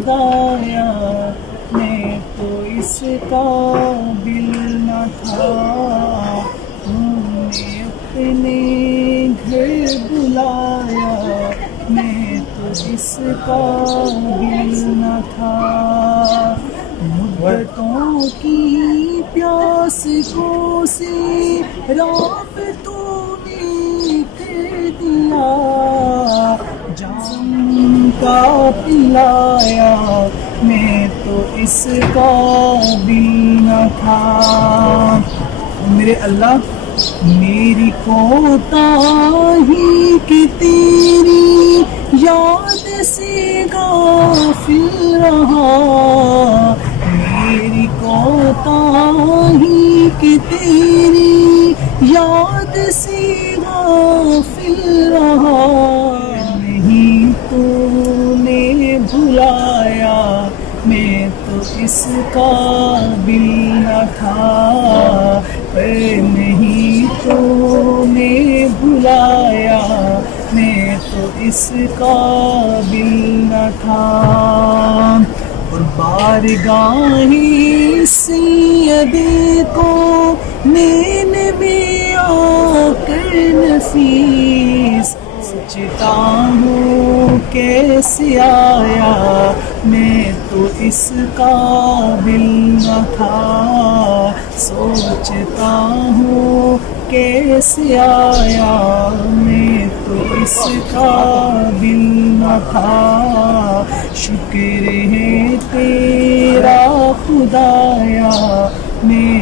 خدایا میں تو اس قابل نہ تھا، تم نے اپنے گھر بلایا میں تو اس قابل نہ تھا، مدتوں کی پیاس کو سیراب تو نے کر دیا، جام کا پلایا میں تو اس قابل نہ تھا۔ میرے اللہ میری کوتاہی کہ تیری یاد سے غافل رہا، میری کوتاہی کہ تیری یاد سے غافل رہا، نہیں تو نے بھلایا میں تو اس قابل نہ تھا، پر نہیں تو نے بھلایا میں تو اس قابل نہ تھا، اور بارگاہ سید کو نین میں آ کر نفیس سوچتا ہوں کیسے آیا میں تو اس قابل نہ تھا، سوچتا ہوں کیسے آیا میں تو اس قابل نہ تھا، شکر ہے تیرا خدایا میں